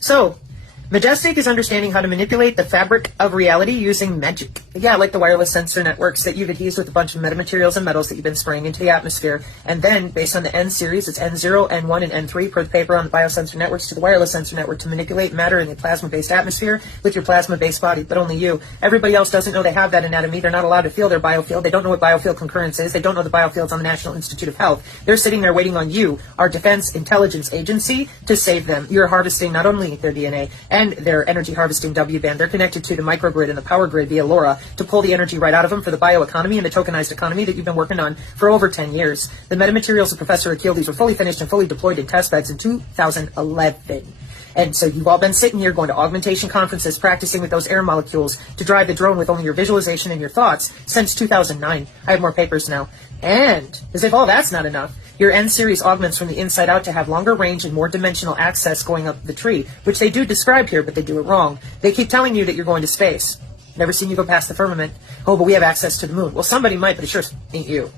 So, Majestic is understanding how to manipulate the fabric of reality using magic. Yeah, like the wireless sensor networks that you've adhesed with a bunch of metamaterials and metals that you've been spraying into the atmosphere. And then, based on the N series, it's N0, N1, and N3 per the paper on the biosensor networks to the wireless sensor network to manipulate matter in the plasma-based atmosphere with your plasma-based body, but only you. Everybody else doesn't know they have that anatomy. They're not allowed to feel their biofield. They don't know what biofield concurrence is. They don't know the biofields on the National Institute of Health. They're sitting there waiting on you, our defense intelligence agency, to save them. You're harvesting not only their DNA and their energy harvesting W-band, they're connected to the microgrid and the power grid via LoRa to pull the energy right out of them for the bioeconomy and the tokenized economy that you've been working on for over 10 years. The metamaterials of Professor Achilles were fully finished and fully deployed in test beds in 2011. And so you've all been sitting here going to augmentation conferences, practicing with those air molecules to drive the drone with only your visualization and your thoughts since 2009. I have more papers now. And as if all that's not enough, your N-series augments from the inside out to have longer range and more dimensional access going up the tree, which they do describe here, but they do it wrong. They keep telling you that you're going to space. Never seen you go past the firmament. Oh, but we have access to the moon. Well, somebody might, but it sure ain't you.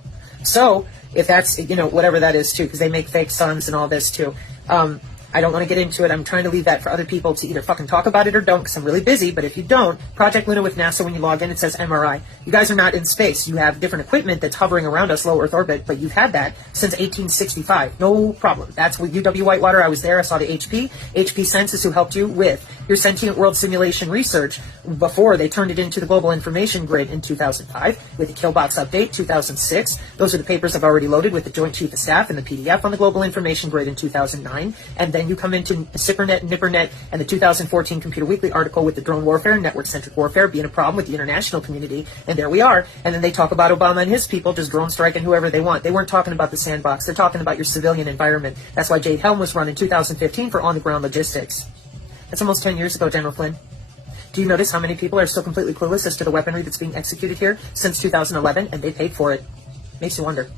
So, if that's, whatever that is too, because they make fake suns and all this too. I don't want to get into it. I'm trying to leave that for other people to either fucking talk about it or don't, because I'm really busy. But if you don't, Project Luna with NASA, when you log in, it says MRI. You guys are not in space. You have different equipment that's hovering around us, low Earth orbit, but you've had that since 1865. No problem. That's with UW Whitewater. I was there. I saw the HP Census, who helped you with your sentient world simulation research before they turned it into the global information grid in 2005 with the Killbox update 2006. Those are the papers I've already loaded with the Joint Chief of Staff and the PDF on the global information grid in 2009. And then you come into SIPRNet, NIPRNet, and the 2014 Computer Weekly article with the drone warfare, network-centric warfare being a problem with the international community. And there we are. And then they talk about Obama and his people just drone striking whoever they want. They weren't talking about the sandbox. They're talking about your civilian environment. That's why Jade Helm was run in 2015 for on-the-ground logistics. That's almost 10 years ago, General Flynn. Do you notice how many people are still completely clueless as to the weaponry that's being executed here since 2011, and they paid for it? Makes you wonder.